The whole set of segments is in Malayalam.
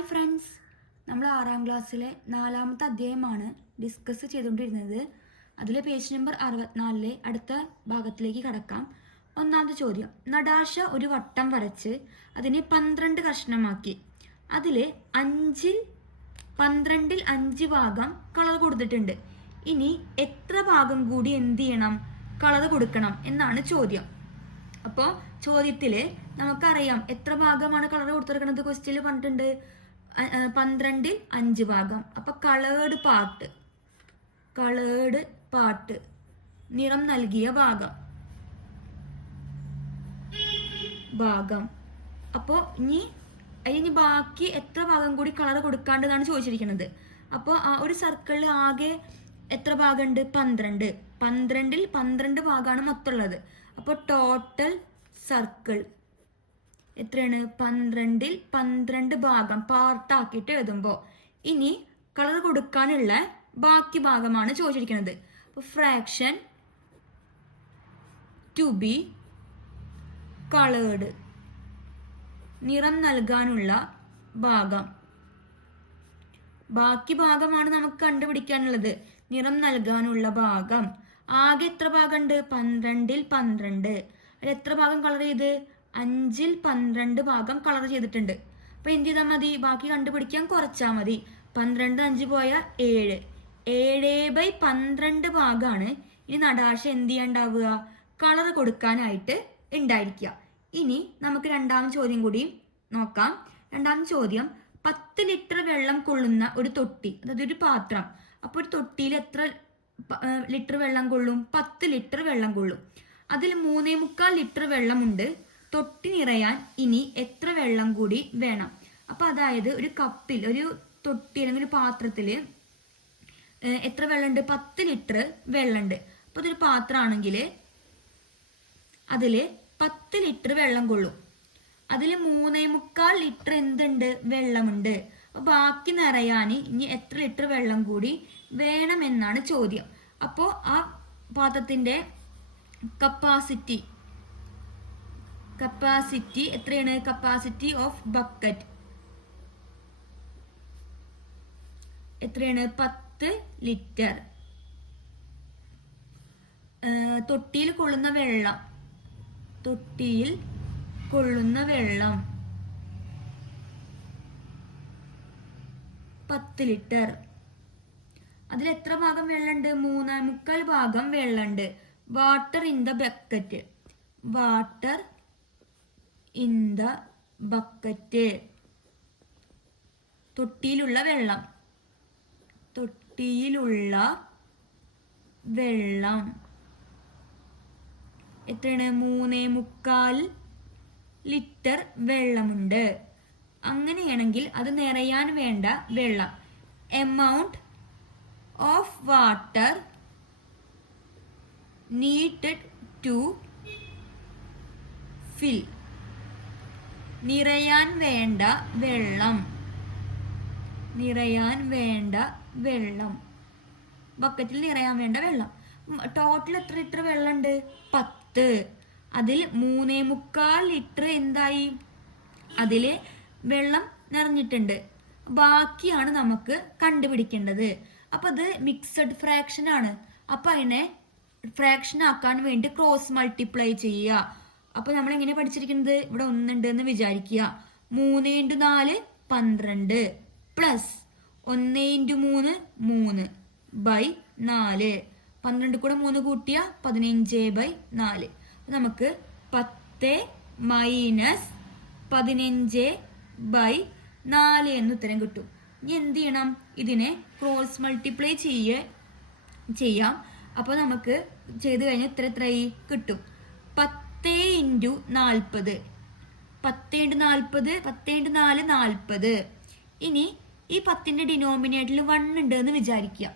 ഹായ് ഫ്രണ്ട്സ്, നമ്മൾ 6ാം ക്ലാസ്സിലെ 4ാമത്തെ അധ്യായമാണ് ഡിസ്കസ് ചെയ്തുകൊണ്ടിരുന്നത്. അതിലെ പേജ് നമ്പർ 64 അടുത്ത ഭാഗത്തിലേക്ക് കടക്കാം. ഒന്നാമത്തെ ചോദ്യം, നടാഷ ഒരു വട്ടം വരച്ച് അതിനെ 12 കഷ്ണമാക്കി. അതിൽ 12ൽ 5 ഭാഗം കളർ കൊടുത്തിട്ടുണ്ട്. ഇനി എത്ര ഭാഗം കൂടി എന്ത് ചെയ്യണം, കളർ കൊടുക്കണം എന്നാണ് ചോദ്യം. അപ്പോൾ ചോദ്യത്തില് നമുക്കറിയാം എത്ര ഭാഗമാണ് കളർ കൊടുത്തിരിക്കുന്നത്. ക്വസ്റ്റ്യനിൽ പറഞ്ഞിട്ടുണ്ട് 12ൽ 5 ഭാഗം. അപ്പൊ കളേർഡ് പാർട്ട് നിറം നൽകിയ ഭാഗം. അപ്പോൾ ഇനി ബാക്കി എത്ര ഭാഗം കൂടി കളർ കൊടുക്കാണ്ടെന്നാണ് ചോദിച്ചിരിക്കുന്നത്. അപ്പോൾ ആ ഒരു സർക്കിളിൽ ആകെ എത്ര ഭാഗമുണ്ട്? 12. 12ൽ 12 ഭാഗമാണ് മൊത്തമുള്ളത്. അപ്പോൾ ടോട്ടൽ സർക്കിൾ എത്രയാണ്? 12ൽ 12 ഭാഗം പാർട്ടാക്കിയിട്ട് എഴുതുമ്പോൾ ഇനി കളർ കൊടുക്കാനുള്ള ബാക്കി ഭാഗമാണ് ചോദിച്ചിരിക്കുന്നത്. അപ്പോൾ ഫ്രാക്ഷൻ ടു ബി കളേർഡ്, നിറം നൽകാനുള്ള ഭാഗം. ബാക്കി ഭാഗമാണ് നമുക്ക് കണ്ടുപിടിക്കാനുള്ളത്. നിറം നൽകാനുള്ള ഭാഗം ആകെ എത്ര ഭാഗമുണ്ട്? 12ൽ 12. അതിൽ എത്ര ഭാഗം കളർ ചെയ്ത്? 5ൽ 12 ഭാഗം കളർ ചെയ്തിട്ടുണ്ട്. അപ്പൊ എന്ത് ചെയ്താൽ മതി? ബാക്കി കണ്ടുപിടിക്കാൻ കുറച്ചാൽ മതി. 12 5 പോയ 7. 7/12 ഭാഗമാണ് ഇനി നടാശ എന്ത് ചെയ്യാണ്ടാവുക? കളർ കൊടുക്കാനായിട്ട് ഉണ്ടായിരിക്കുക. ഇനി നമുക്ക് രണ്ടാമത്തെ ചോദ്യം കൂടി നോക്കാം. രണ്ടാമത്തെ ചോദ്യം, 10 ലിറ്റർ വെള്ളം കൊള്ളുന്ന ഒരു തൊട്ടി, അതായത് ഒരു പാത്രം. അപ്പൊ ഒരു തൊട്ടിയിൽ എത്ര ലിറ്റർ വെള്ളം കൊള്ളും? 10 ലിറ്റർ വെള്ളം കൊള്ളും. അതിൽ 3.25 ലിറ്റർ വെള്ളമുണ്ട്. തൊട്ടി നിറയാൻ ഇനി എത്ര വെള്ളം കൂടി വേണം? അപ്പൊ അതായത് ഒരു കപ്പിൽ, ഒരു തൊട്ടി അല്ലെങ്കിൽ ഒരു പാത്രത്തില് എത്ര വെള്ളമുണ്ട്? 10 ലിറ്റർ വെള്ളമുണ്ട്. അപ്പൊ ഇതൊരു പാത്രമാണെങ്കിൽ അതില് 10 ലിറ്റർ വെള്ളം കൊള്ളും. അതിൽ 3.25 ലിറ്റർ എന്തുണ്ട്? വെള്ളമുണ്ട്. അപ്പൊ ബാക്കി നിറയാൻ ഇനി എത്ര ലിറ്റർ വെള്ളം കൂടി വേണമെന്നാണ് ചോദ്യം. അപ്പോൾ ആ പാത്രത്തിന്റെ കപ്പാസിറ്റി എത്രയാണ്? കപ്പാസിറ്റി ഓഫ് ബക്കറ്റ് എത്രയാണ്? 10 ലിറ്റർ. തൊട്ടിയിൽ കൊള്ളുന്ന വെള്ളം 10 ലിറ്റർ. അതിൽ എത്ര ഭാഗം വെള്ളമുണ്ട്? 3.25 ഭാഗം വെള്ളമുണ്ട്. Water in the bucket. തൊട്ടിയിലുള്ള വെള്ളം എത്രയാണ്? 3.25 ലിറ്റർ വെള്ളമുണ്ട്. അങ്ങനെയാണെങ്കിൽ അത് നിറയാൻ വേണ്ട വെള്ളം, amount of water needed to fill. നിറയാൻ വേണ്ട വെള്ളം, ബക്കറ്റിൽ നിറയാൻ വേണ്ട വെള്ളം. ടോട്ടൽ എത്ര ലിറ്റർ വെള്ളമുണ്ട്? 10. അതിൽ 3.25 ലിറ്റർ എന്തായി? അതില് വെള്ളം നിറഞ്ഞിട്ടുണ്ട്. ബാക്കിയാണ് നമുക്ക് കണ്ടുപിടിക്കേണ്ടത്. അപ്പൊ അത് മിക്സഡ് ഫ്രാക്ഷൻ ആണ്. അപ്പൊ അതിനെ ഫ്രാക്ഷൻ ആക്കാൻ വേണ്ടി ക്രോസ് മൾട്ടിപ്ലൈ ചെയ്യുക. അപ്പൊ നമ്മൾ എങ്ങനെ പഠിച്ചിരിക്കുന്നത്? ഇവിടെ 1 ഉണ്ട് എന്ന് വിചാരിക്കുക. 3 × 4 12 പ്ലസ് 1 × 3 3/4. 12 കൂടെ 3 കൂട്ടിയ 15/4. നമുക്ക് 10 - 15/4 എന്ന് ഉത്തരം കിട്ടും. ഇനി എന്ത് ചെയ്യണം? ഇതിനെ ക്രോസ് മൾട്ടിപ്ലൈ ചെയ്യാം. അപ്പോൾ നമുക്ക് ചെയ്ത് കഴിഞ്ഞാൽ എത്രയായി കിട്ടും? 10 × 40. 10 × 40 10 × 4 40. ഇനി ഈ 10ന്റെ ഡിനോമിനേറ്ററിൽ 1 ഉണ്ട് എന്ന് വിചാരിക്കുക.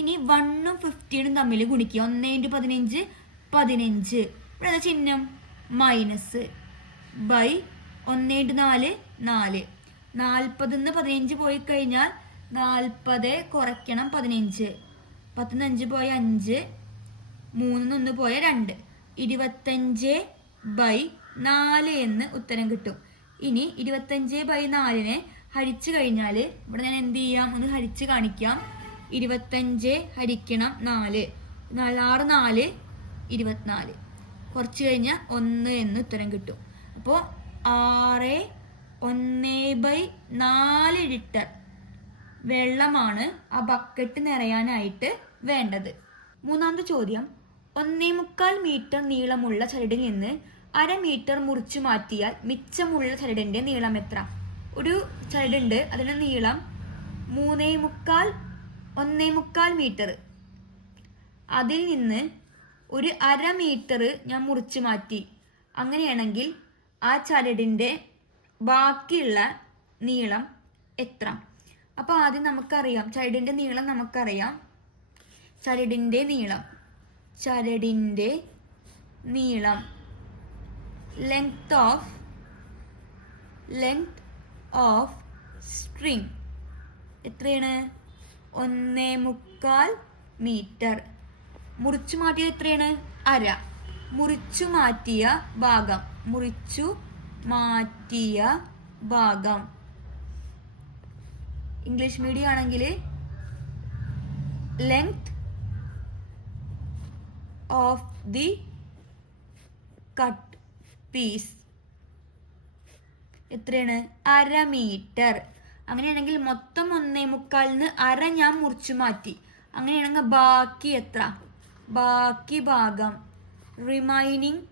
ഇനി 1ഉം 15ഉം തമ്മിൽ ഗുണിക്കുക. 1 × 15 15. ഇവിടെ ചിഹ്നം മൈനസ് ബൈ 1 × 4 4. 40ന്ന് 15 പോയി കഴിഞ്ഞാൽ 40 കുറയ്ക്കണം 15. 10ന്ന് 5 പോയ 5, 3ന്ന് 1 പോയ 2. 25/4 എന്ന് ഉത്തരം കിട്ടും. ഇനി 25/4 ഹരിച്ചു കഴിഞ്ഞാൽ ഇവിടെ ഞാൻ എന്ത് ചെയ്യാം, ഒന്ന് ഹരിച്ച് കാണിക്കാം. 25 ഹരിക്കണം 4, 6 4 24. കുറച്ച് കഴിഞ്ഞാൽ 1 എന്ന് ഉത്തരം കിട്ടും. അപ്പോൾ 6/1/4 ലിറ്റർ വെള്ളമാണ് ആ ബക്കറ്റ് നിറയാനായിട്ട് വേണ്ടത്. മൂന്നാമത്തെ ചോദ്യം, 1.25 മീറ്റർ നീളമുള്ള ചരടിൽ നിന്ന് 1/2 മീറ്റർ മുറിച്ചു മാറ്റിയാൽ മിച്ചമുള്ള ചരടിന്റെ നീളം എത്ര? ഒരു ചരടുണ്ട്, അതിന്റെ നീളം 1.25 മീറ്റർ. അതിൽ നിന്ന് ഒരു 1/2 മീറ്റർ ഞാൻ മുറിച്ചു മാറ്റി. അങ്ങനെയാണെങ്കിൽ ആ ചരടിന്റെ ബാക്കിയുള്ള നീളം എത്ര? അപ്പോൾ ആദ്യം നമുക്കറിയാം ചരടിന്റെ നീളം നമുക്കറിയാം. ചരടിന്റെ നീളം ലെങ്ത് ഓഫ് സ്ട്രിങ് എത്രയാണ്? 1.25 മീറ്റർ. മുറിച്ചു മാറ്റിയത് എത്രയാണ്? 1/2. മുറിച്ചു മാറ്റിയ ഭാഗം ഇംഗ്ലീഷ് മീഡിയം ആണെങ്കിൽ length of the cut piece എത്രയാണ്? 1/2 മീറ്റർ. അങ്ങനെയാണെങ്കിൽ മൊത്തം 1.25 1/2 ഞാൻ മുറിച്ചു മാറ്റി. അങ്ങനെയാണെങ്കിൽ ബാക്കി എത്ര? ബാക്കി ഭാഗം റിമൈനിങ്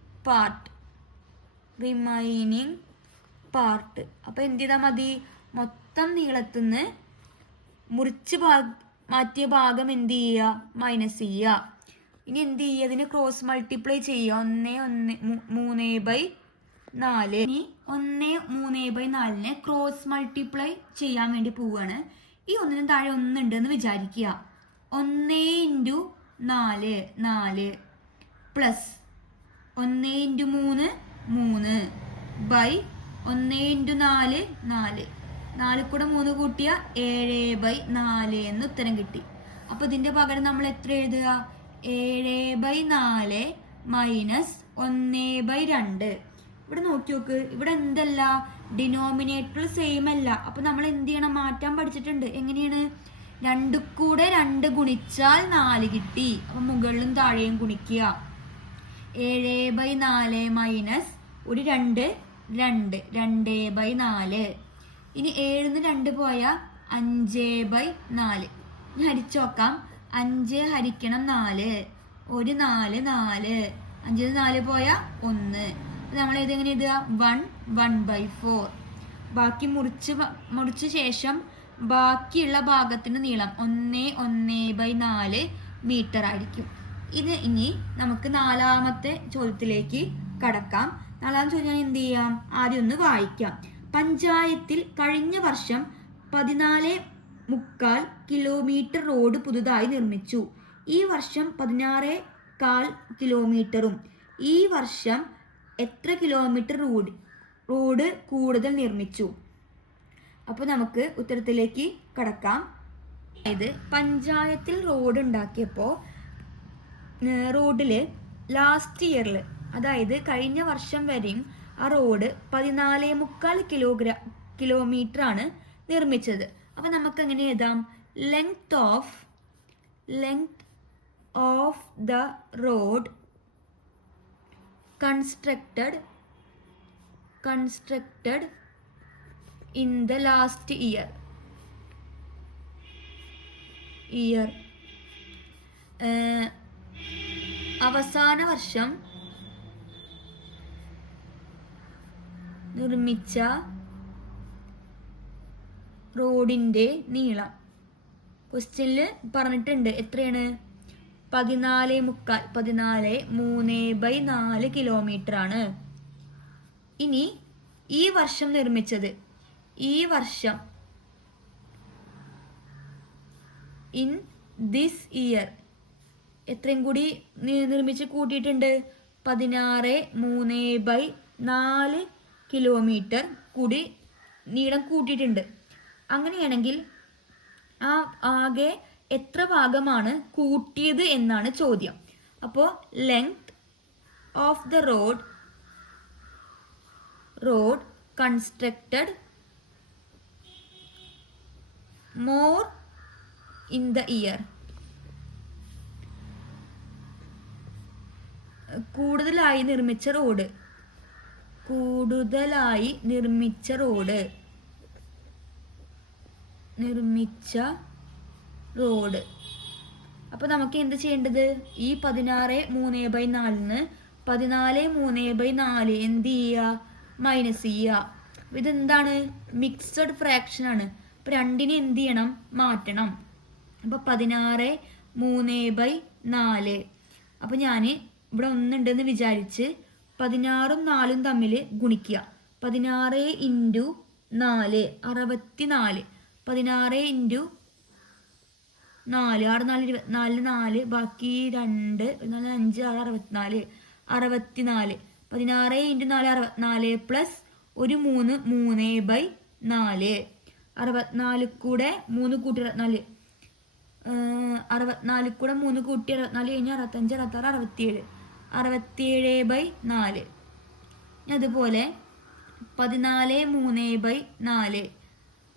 പാർട്ട്. അപ്പൊ എന്ത് ചെയ്താൽ മതി? മൊത്തം നീളത്തിന്ന് മുറിച്ച് മാറ്റിയ ഭാഗം എന്ത് ചെയ്യുക? മൈനസ് ചെയ്യുക. ഇനി എന്ത് ചെയ്യുക? ഇതിന് ക്രോസ് മൾട്ടിപ്ലൈ ചെയ്യുക. 1/3/4. ഇനി 1/3/4 ക്രോസ് മൾട്ടിപ്ലൈ ചെയ്യാൻ വേണ്ടി പോവുകയാണ്. ഈ ഒന്നിനും താഴെ ഒന്നുണ്ട് എന്ന് വിചാരിക്കുക. 1 × 4 പ്ലസ് 1 × 3 3 ബൈ 1 × 4 4. 4 കൂടെ 3 കൂട്ടിയ 7/4 എന്ന് ഉത്തരം കിട്ടി. അപ്പൊ ഇതിന്റെ പകരം നമ്മൾ എത്ര എഴുതുക? 7/4 മൈനസ് 1/2. ഇവിടെ നോക്കി നോക്ക്, ഇവിടെ എന്തല്ല? ഡിനോമിനേറ്റർ സെയിം അല്ല. അപ്പൊ നമ്മൾ എന്ത് ചെയ്യണം? മാറ്റാൻ പഠിച്ചിട്ടുണ്ട്. എങ്ങനെയാണ്? 2 കൂടെ 2 ഗുണിച്ചാൽ 4 കിട്ടി. അപ്പൊ മുകളിലും താഴെയും ഗുണിക്കുക. 7/4 മൈനസ് ഒരു 2 2/4. ഇനി 7 2 പോയാൽ 5/4. ഇനി ഹരിച്ചു നോക്കാം. 5 ഹരിക്കണം 4, ഒരു 4 4. 5 4 പോയാൽ 1. നമ്മൾ ഏതെങ്ങനെ എഴുതുക? 1/4. ബാക്കി മുറിച്ച ശേഷം ബാക്കിയുള്ള ഭാഗത്തിന്റെ നീളം 1/4 മീറ്റർ ആയിരിക്കും. ഇത് ഇനി നമുക്ക് നാലാമത്തെ ചോദ്യത്തിലേക്ക് കടക്കാം. നാലാമത്തെ ചോദ്യം എന്ത് ചെയ്യാം? ആദ്യം ഒന്ന് വായിക്കാം. പഞ്ചായത്തിൽ കഴിഞ്ഞ വർഷം 14.25 കിലോമീറ്റർ റോഡ് പുതുതായി നിർമ്മിച്ചു. ഈ വർഷം 16.25 കിലോമീറ്ററും. ഈ വർഷം എത്ര കിലോമീറ്റർ റോഡ് കൂടുതൽ നിർമ്മിച്ചു? അപ്പോൾ നമുക്ക് ഉത്തരത്തിലേക്ക് കടക്കാം. അതായത് പഞ്ചായത്തിൽ റോഡ് ഉണ്ടാക്കിയപ്പോൾ റോഡില് ലാസ്റ്റ് ഇയറിൽ, അതായത് കഴിഞ്ഞ വർഷം വരെയും ആ റോഡ് 14.25 കിലോമീറ്റർ ആണ് നിർമ്മിച്ചത്. അപ്പൊ നമുക്ക് എങ്ങനെ എഴുതാം? Length of the road constructed in the last year. അവസാന വർഷം നിർമ്മിച്ച റോഡിന്റെ നീളം ക്വസ്റ്റ്യനിൽ പറഞ്ഞിട്ടുണ്ട്. എത്രയാണ്? 14.3/4 കിലോമീറ്റർ ആണ്. ഇനി ഈ വർഷം നിർമ്മിച്ചത്, ഈ വർഷം ഇൻ ദിസ് ഇയർ എത്രയും കൂടി നിർമ്മിച്ച് കൂട്ടിയിട്ടുണ്ട്? 16.3/4 കിലോമീറ്റർ കൂടി നീളം കൂട്ടിയിട്ടുണ്ട്. അങ്ങനെയാണെങ്കിൽ ആ ആകെ എത്ര ഭാഗമാണ് കൂട്ടിയത് എന്നാണ് ചോദ്യം. അപ്പോൾ length of the road constructed more in the year. കൂടുതലായി നിർമ്മിച്ച റോഡ്. കൂടുതലായി നിർമ്മിച്ച റോഡ്. അപ്പൊ നമുക്ക് എന്ത് ചെയ്യേണ്ടത്? ഈ 16/3/4 14/3/4 എന്ത് ചെയ്യുക? മൈനസ് ചെയ്യുക. ഇതെന്താണ്? മിക്സഡ് ഫ്രാക്ഷൻ ആണ്. അപ്പൊ രണ്ടിനെ എന്ത് ചെയ്യണം? മാറ്റണം. അപ്പൊ 16/3/4. അപ്പൊ ഞാൻ ഇവിടെ ഒന്നുണ്ടെന്ന് വിചാരിച്ച് 16ഉം 4ഉം തമ്മിൽ ഗുണിക്കുക. 16 × 4 64. 16 × 4 6 4 24 4 ബാക്കി 2 5 6 64 64. 16 × 4 64 പ്ലസ് ഒരു 3 3/4. 64 കൂടെ 3 കൂട്ടി 64. 64 കൂടെ 3 കൂട്ടി 64 കഴിഞ്ഞാൽ 65 66 67. 67/4. അതുപോലെ 14/3/4.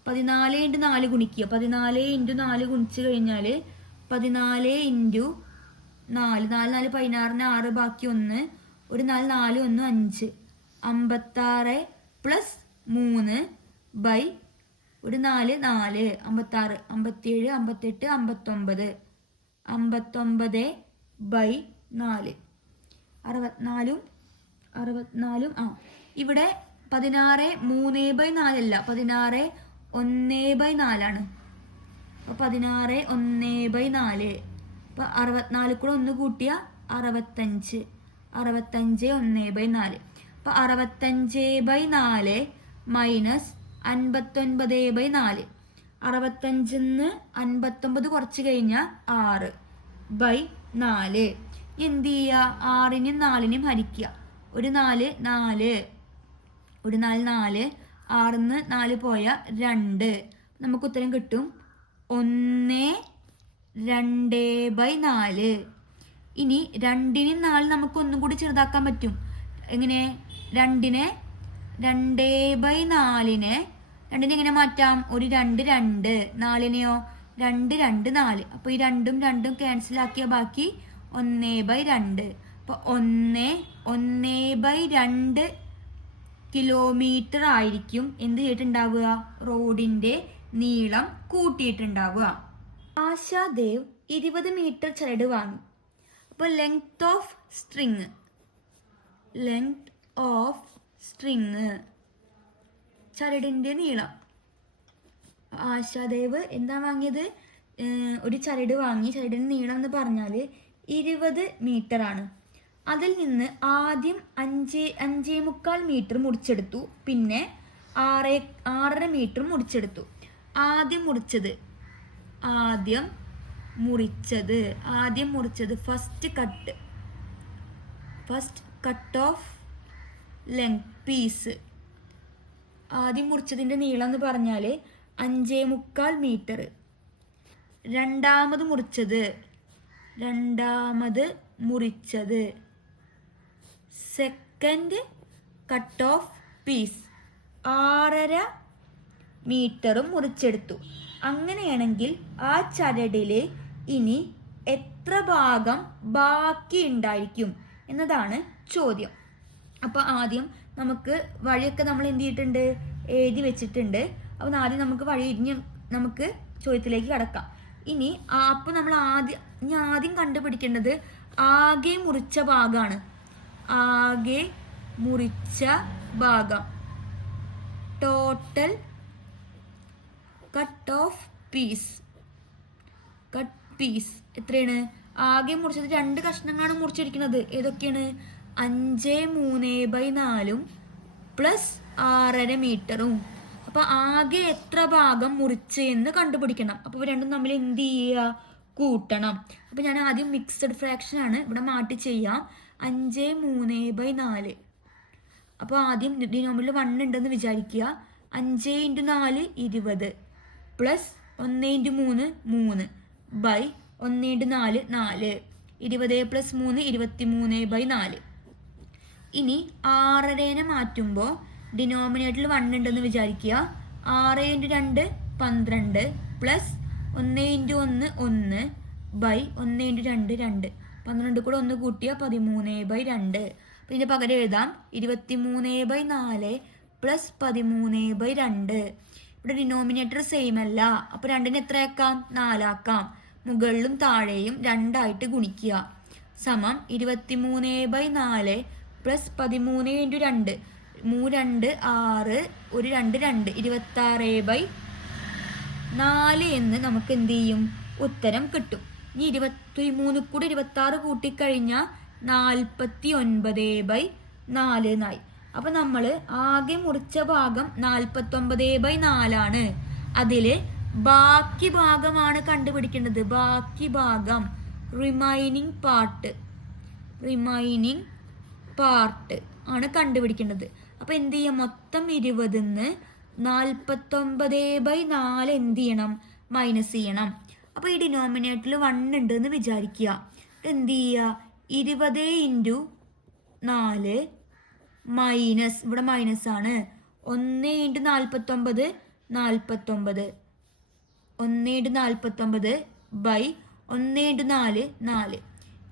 14 × 4 ഗുണിക്കുക. 14 × 4 ഗുണിച്ച് കഴിഞ്ഞാൽ 14 × 4 4 4 16 6 ബാക്കി 1 ഒരു 4 4 1 5 56 പ്ലസ് 3 ബൈ ഒരു 4 4 56 57 58 59 59/4. 64 ഇവിടെ 16/3/4 അല്ല, 16/1/4 ആണ്. അപ്പൊ 16/1/4. അപ്പൊ 64 കൂടെ 1 കൂട്ടിയ 65. 65/1/4. അപ്പൊ 65/4 മൈനസ് 59/4. 65 59 കുറച്ച് കഴിഞ്ഞാൽ 6/4. എന്ത് ചെയ്യുക? 6നും 4നും ഹരിക്കുക. ഒരു 4 4 ഒരു 4 4. 6ന്ന് 4 പോയ 2. നമുക്ക് ഉത്തരം കിട്ടും 1 2/4. ഇനി 2നും 4 നമുക്ക് ഒന്നും കൂടി ചെറുതാക്കാൻ പറ്റും. എങ്ങനെ? 2നെ 2/4നെ എങ്ങനെ മാറ്റാം? ഒരു 2 2. 4നെയോ 2 2 4. അപ്പൊ ഈ 2ഉം 2ഉം ക്യാൻസൽ ആക്കിയ ബാക്കി 1/2. അപ്പൊ 1/2 കിലോമീറ്റർ ആയിരിക്കും എന്ത് ചെയ്തിട്ടുണ്ടാവുക? റോഡിന്റെ നീളം കൂട്ടിയിട്ടുണ്ടാവുക. ആശാദേവ് 20 മീറ്റർ ചരട് വാങ്ങി. അപ്പൊ ലെങ്ത് ഓഫ് സ്ട്രിങ് ചരടിന്റെ നീളം. ആശാദേവ് എന്താ വാങ്ങിയത്? ഒരു ചരട് വാങ്ങി. ചരടിന്റെ നീളം എന്ന് പറഞ്ഞാൽ 20 മീറ്റർ ആണ്. അതിൽ നിന്ന് ആദ്യം 5.25 മീറ്റർ മുറിച്ചെടുത്തു. പിന്നെ 6.5 മീറ്റർ മുറിച്ചെടുത്തു. ആദ്യം മുറിച്ചത് first cut off length piece. ആദ്യം മുറിച്ചതിന്റെ നീളം എന്ന് പറഞ്ഞാൽ 5.25 മീറ്റർ. രണ്ടാമത് മുറിച്ചത് സെക്കൻഡ് കട്ട് ഓഫ് പീസ് 6.5 മീറ്ററും മുറിച്ചെടുത്തു. അങ്ങനെയാണെങ്കിൽ ആ ചരടില് ഇനി എത്ര ഭാഗം ബാക്കി ഉണ്ടായിരിക്കും എന്നതാണ് ചോദ്യം. അപ്പൊ ആദ്യം നമുക്ക് വഴിയൊക്കെ നമ്മൾ എന്ത് ചെയ്തിട്ടുണ്ട്? എഴുതി വെച്ചിട്ടുണ്ട്. അപ്പൊ ആദ്യം നമുക്ക് വഴി നമുക്ക് ചോദ്യത്തിലേക്ക് കടക്കാം. ഇനി അപ്പൊ നമ്മൾ ആദ്യം കണ്ടുപിടിക്കേണ്ടത് ആകെ മുറിച്ച ഭാഗമാണ്. ടോട്ടൽ കട്ട് പീസ് എത്രയാണ്? ആകെ മുറിച്ചത് 2 കഷ്ണങ്ങളാണ് മുറിച്ചിരിക്കുന്നത്. ഏതൊക്കെയാണ്? 5/3/4 പ്ലസ് 6.5 മീറ്ററും. അപ്പൊ ആകെ എത്ര ഭാഗം മുറിച്ച് എന്ന് കണ്ടുപിടിക്കണം. അപ്പൊ രണ്ടും തമ്മിൽ എന്ത് ചെയ്യുക? കൂട്ടണം. അപ്പൊ ഞാൻ ആദ്യം മിക്സഡ് ഫ്രാക്ഷൻ ആണ് ഇവിടെ മാറ്റി ചെയ്യാം. 5/3/4. അപ്പൊ ആദ്യം ഡിനോമിനേറ്ററിൽ 1 ഉണ്ടെന്ന് വിചാരിക്കുക. 5 × 4 20 പ്ലസ് 1 × 3 3 ബൈ 1 × 4 4. 20 പ്ലസ് 3 23/4. ഇനി 6.5 മാറ്റുമ്പോൾ ഡിനോമിനേറ്ററിൽ 1 ഉണ്ടെന്ന് വിചാരിക്കുക. 6 × 2 12 പ്ലസ് 1 ഇൻറ്റു 1 1 ബൈ 1 ഇൻറ്റു 2 2. 12 കൂടെ 1 കൂട്ടിയാൽ 13/2. അപ്പം ഇതിൻ്റെ പകരം എഴുതാം 23/4 പ്ലസ് 13/2. ഇവിടെ ഡിനോമിനേറ്റർ സെയിം അല്ല. അപ്പോൾ 2നെ എത്രയാക്കാം? 4 ആക്കാം. മുകളിലും താഴെയും 2 ആയിട്ട് ഗുണിക്കുക. സമം 23/4 പ്ലസ് 13 ഇൻറ്റു 2. 3 2 6 1 2 2 26/4 എന്ന് നമുക്ക് എന്ത് ചെയ്യും? ഉത്തരം കിട്ടും. ഇനി 23 കൂടി 26 കൂട്ടിക്കഴിഞ്ഞാൽ 49/4 എന്നായി. അപ്പൊ നമ്മൾ ആകെ മുറിച്ച ഭാഗം 49/4 അതില് ബാക്കി ഭാഗമാണ് കണ്ടുപിടിക്കേണ്ടത്. ബാക്കി ഭാഗം റിമൈനിങ് പാർട്ട് ആണ് കണ്ടുപിടിക്കേണ്ടത്. അപ്പൊ എന്ത് ചെയ്യാം? മൊത്തം 20ന്ന് 49/4 എന്ത് ചെയ്യണം? മൈനസ് ചെയ്യണം. അപ്പൊ ഈ ഡിനോമിനേറ്ററിൽ 1 ഉണ്ട് എന്ന് വിചാരിക്കുക. എന്ത് ചെയ്യുക? 20 ഇൻറ്റു 4 മൈനസ്, ഇവിടെ മൈനസ് ആണ്, 1 ഇൻറ്റു 49 49, 1 ഇൻറ്റു 49 ബൈ 1 ഇൻറ്റു 4 4.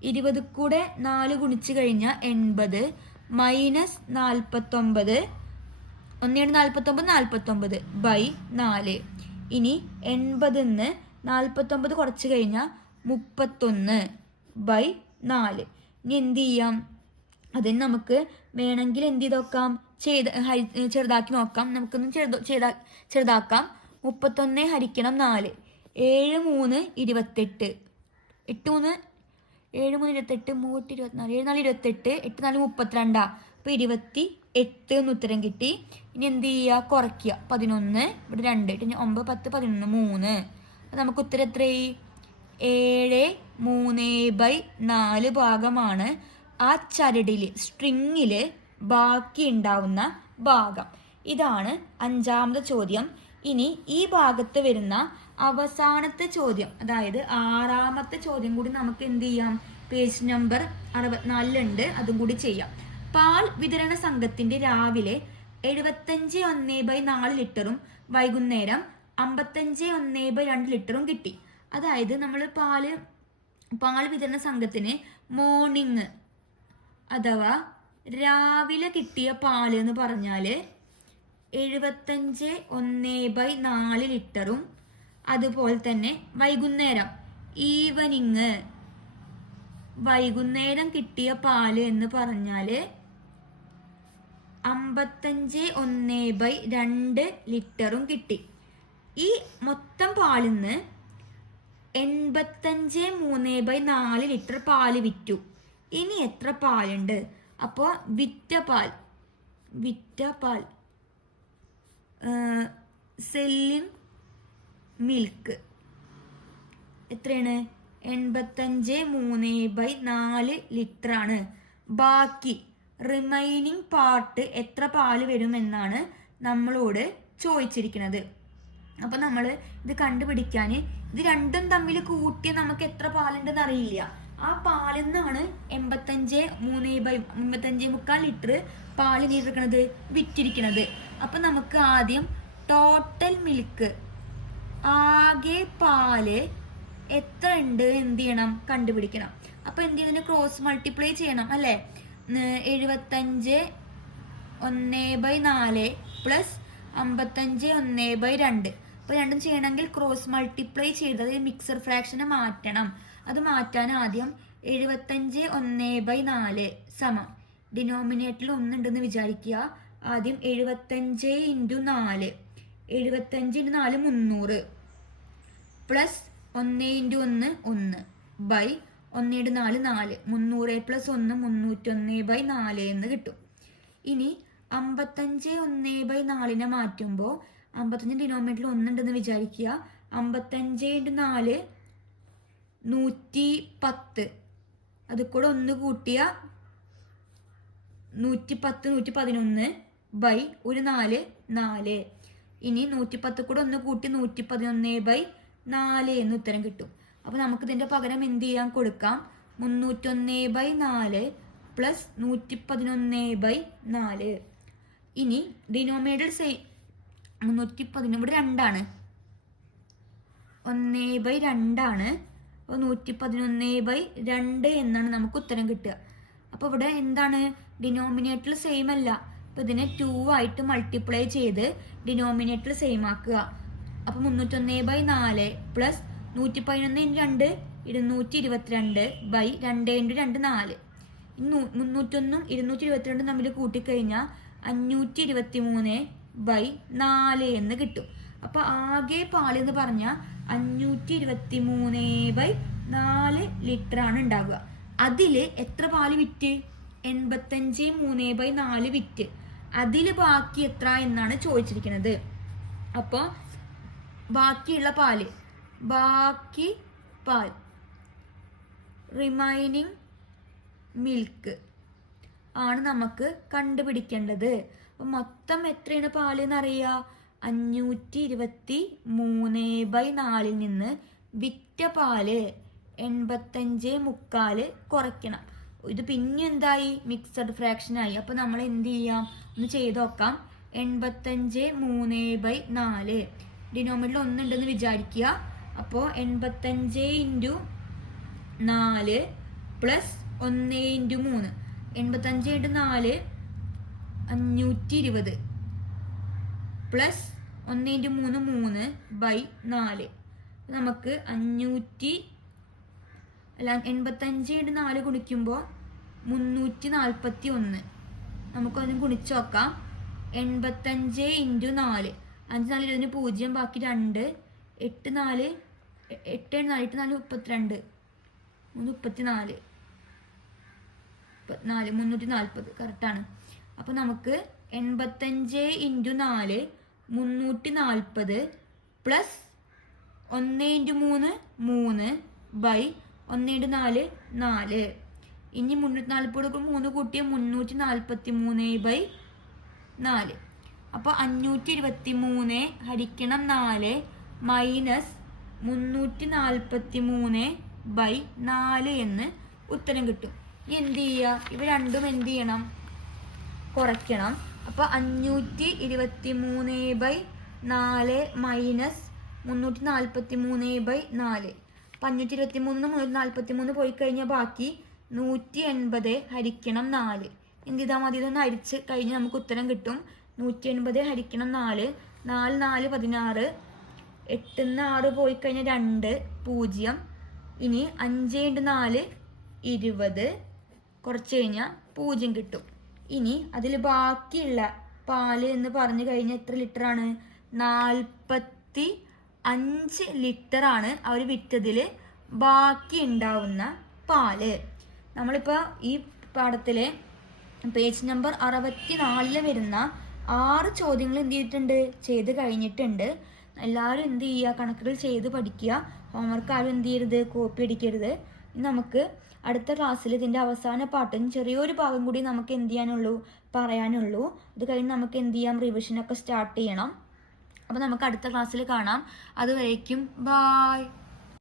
20 കൂടെ 4 ഗുണിച്ച് കഴിഞ്ഞാൽ 80 മൈനസ് 49, 1 ഇൻറ്റു 49 49 ബൈ 4. ഇനി 80ന്ന് 49 കുറച്ച് കഴിഞ്ഞാൽ 31 ബൈ 4. ഇനി എന്ത് ചെയ്യാം? അതിന് നമുക്ക് വേണമെങ്കിൽ എന്ത് ചെയ്ത് നോക്കാം? ചെറുതാക്കി നോക്കാം. നമുക്കൊന്ന് ചെറുതാക്കാം. 31 ഹരിക്കണം 4. 7 3 28, 8 3 7 3 28, 3 24, 7 4 28, 8 4 32. അപ്പോൾ 28 എന്ന് ഉത്തരം കിട്ടി. ഇനി എന്ത് ചെയ്യുക? കുറയ്ക്കുക. 11 ഇവിടെ 2 ഇട്ട് 9 10 11 3. അപ്പോൾ നമുക്ക് ഉത്തരം എത്രയായി? 7 3/4 ഭാഗമാണ് ആ ചരടിൽ സ്ട്രിങ്ങിൽ ബാക്കി ഉണ്ടാവുന്ന ഭാഗം. ഇതാണ് 5ാമത്തെ ചോദ്യം. ഇനി ഈ ഭാഗത്ത് വരുന്ന അവസാനത്തെ ചോദ്യം, അതായത് 6ാമത്തെ ചോദ്യം കൂടി നമുക്ക് എന്ത് ചെയ്യാം? പേജ് നമ്പർ 64 ഉണ്ട്, അതും കൂടി ചെയ്യാം. പാൽ വിതരണ സംഘത്തിന്റെ രാവിലെ 75/1/4 ലിറ്ററും വൈകുന്നേരം 55/1/2 ലിറ്ററും കിട്ടി. അതായത് നമ്മൾ പാൽ വിതരണ സംഘത്തിന് മോർണിംഗ് അഥവാ രാവിലെ കിട്ടിയ പാല് എന്ന് പറഞ്ഞാൽ 75/1/4 ലിറ്ററും, അതുപോലെ തന്നെ വൈകുന്നേരം കിട്ടിയ പാല് എന്ന് പറഞ്ഞാൽ 55/1/2 ലിറ്ററും കിട്ടി. ഈ മൊത്തം പാലിന്ന് 85/3/4 ലിറ്റർ പാല് വിറ്റു. ഇനി എത്ര പാലുണ്ട്? അപ്പോൾ വിറ്റ പാൽ സെല്ലിംഗ് മിൽക്ക് എത്രയാണ്? 85/3/4 ലിറ്റർ ആണ്. ബാക്കി റിമൈനിങ് പാർട്ട് എത്ര പാല് വരുമെന്നാണ് നമ്മളോട് ചോദിച്ചിരിക്കുന്നത്. അപ്പൊ നമ്മൾ ഇത് കണ്ടുപിടിക്കാൻ ഇത് രണ്ടും തമ്മിൽ കൂട്ടി നമുക്ക് എത്ര പാലുണ്ടെന്ന് അറിയില്ല. ആ പാലിൽ നിന്നാണ് 85/3/55 ലിറ്റർ പാല് നീട്ടിരിക്കണത്, വിറ്റിരിക്കണത്. അപ്പൊ നമുക്ക് ആദ്യം ടോട്ടൽ മിൽക്ക്, ആകെ പാല് എത്ര ഉണ്ട് എന്ത് ചെയ്യണം? കണ്ടുപിടിക്കണം. അപ്പൊ എന്ത് ചെയ്യുന്നതിന് ക്രോസ് മൾട്ടിപ്ലൈ ചെയ്യണം അല്ലേ? 75/1/4 പ്ലസ് 55/1/2. അപ്പൊ രണ്ടും ചെയ്യണമെങ്കിൽ ക്രോസ് മൾട്ടിപ്ലൈ ചെയ്തത് മിക്സർ ഫ്രാക്ഷനെ മാറ്റണം. അത് മാറ്റാൻ ആദ്യം 75/1/4 സമം ഡിനോമിനേറ്ററിൽ 1 ഉണ്ടെന്ന് വിചാരിക്കുക. ആദ്യം 75 into 4, 75 into 4 300 plus 1 into 1 1 by 1 into 4 4. 300 plus 1 301/4 എന്ന് കിട്ടും. ഇനി 55/1/4 മാറ്റുമ്പോൾ 55 ഡിനോമിനേറ്ററിൽ 1 ഉണ്ടെന്ന് വിചാരിക്കുക. 55 ഇൻറ്റു 4 110. അത് കൂടെ 1 കൂട്ടിയ 110 111 ബൈ 4 4. ഇനി 110 കൂടെ 1 കൂട്ടി 111/4 എന്ന് ഉത്തരം കിട്ടും. അപ്പൊ നമുക്ക് ഇതിന്റെ പകരം എന്ത് ചെയ്യാൻ? കൊടുക്കാം. 301/4 പ്ലസ് 111/4. ഇനി ഡിനോമിനേറ്റർ 310 ഇവിടെ 2 ആണ്. 1/2 അപ്പോൾ 111/2 എന്നാണ് നമുക്ക് ഉത്തരം കിട്ടുക. അപ്പോൾ ഇവിടെ എന്താണ്, ഡിനോമിനേറ്റർ സെയിം അല്ല. അപ്പോൾ ഇതിനെ 2 ആയിട്ട് മൾട്ടിപ്ലൈ ചെയ്ത് ഡിനോമിനേറ്റർ സെയിം ആക്കുക. അപ്പോൾ 301/4 പ്ലസ് 111 × 2 222/2 × 2 4. 301ഉം 222 തമ്മിൽ കൂട്ടിക്കഴിഞ്ഞാൽ 523/4 എന്ന് കിട്ടും. അപ്പോൾ ആകെ പാല് എന്ന് പറഞ്ഞാൽ 523/4 ലിറ്റർ ആണ് ഉണ്ടാവുക. അതിൽ എത്ര പാല് വിറ്റ്? 85 വിറ്റ്. അതിൽ ബാക്കി എത്ര എന്നാണ് ചോദിച്ചിരിക്കുന്നത്. അപ്പോൾ ബാക്കിയുള്ള പാല്, ബാക്കി പാൽ, റിമൈനിങ് മിൽക്ക് ആണ് നമുക്ക് കണ്ടുപിടിക്കേണ്ടത്. അപ്പം മൊത്തം എത്രയാണ് പാല് എന്നറിയുക? 523/4 നിന്ന് വിറ്റ പാല് 85.25 കുറയ്ക്കണം. ഇത് പിന്നെ എന്തായി? മിക്സഡ് ഫ്രാക്ഷൻ ആയി. അപ്പോൾ നമ്മൾ എന്ത് ചെയ്യാം? ഒന്ന് ചെയ്ത് നോക്കാം. 85/3/4 ഡിനോമിനേറ്ററിൽ 1 ഉണ്ടെന്ന് വിചാരിക്കുക. അപ്പോൾ 85 × 4 പ്ലസ് 1 × 3. 85 × 4 520 പ്ലസ് 1 × 3 3/4. നമുക്ക് 85 × 4 ഗുണിക്കുമ്പോൾ 341. നമുക്കതിന് ഗുണിച്ച് നോക്കാം. 85 × 4 5 4 0, ബാക്കി 2, 8 4 8 4 32, 34 340 കറക്റ്റാണ്. അപ്പോൾ നമുക്ക് 85 × 4 340 പ്ലസ് 1 × 3 3/1 × 4 4. ഇനി 340 3 കൂട്ടിയ 343/4. അപ്പോൾ 523 ഹരിക്കണം 4 മൈനസ് 343/4 എന്ന് ഉത്തരം കിട്ടും. ഇനി എന്ത് ചെയ്യുക? ഇവ രണ്ടും എന്ത് ചെയ്യണം? കുറയ്ക്കണം. അപ്പോൾ 523/4 മൈനസ് 343/4. അപ്പം 523 343 പോയി കഴിഞ്ഞാൽ ബാക്കി 180 ഹരിക്കണം 4. എന്ത് ചെയ്താൽ മതി? ഇതൊന്ന് അരിച്ച് കഴിഞ്ഞ് നമുക്ക് ഉത്തരം കിട്ടും. 180 ഹരിക്കണം 4 4 4 16. 8 6 പോയി കഴിഞ്ഞാൽ 2 0. ഇനി 5 × 4 20. കുറച്ച് കഴിഞ്ഞാൽ 0 കിട്ടും. ഇനി അതിൽ ബാക്കിയുള്ള പാല് എന്ന് പറഞ്ഞു കഴിഞ്ഞാൽ എത്ര ലിറ്ററാണ്? 45 ലിറ്ററാണ് അവർ വിറ്റതിൽ ബാക്കി ഉണ്ടാവുന്ന പാല്. നമ്മളിപ്പോൾ ഈ പാഠത്തിലെ പേജ് നമ്പർ 64 വരുന്ന 6 ചോദ്യങ്ങൾ എന്ത് ചെയ്തിട്ടുണ്ട്? ചെയ്ത് കഴിഞ്ഞിട്ടുണ്ട്. എല്ലാവരും എന്ത് ചെയ്യുക? കണക്കുകൾ ചെയ്ത് പഠിക്കുക. ഹോംവർക്ക് ആരും എന്ത് ചെയ്യരുത്? കോപ്പി അടിക്കരുത്. നമുക്ക് അടുത്ത ക്ലാസ്സിൽ ഇതിൻ്റെ അവസാന പാട്ടും ചെറിയൊരു ഭാഗം കൂടി നമുക്ക് എന്ത് ചെയ്യാനുള്ളൂ? പറയാനുള്ളൂ. അത് കഴിഞ്ഞ് നമുക്ക് എന്ത് ചെയ്യാം? റിവിഷനൊക്കെ സ്റ്റാർട്ട് ചെയ്യണം. അപ്പോൾ നമുക്ക് അടുത്ത ക്ലാസ്സിൽ കാണാം. അതുവരേക്കും ബായ്.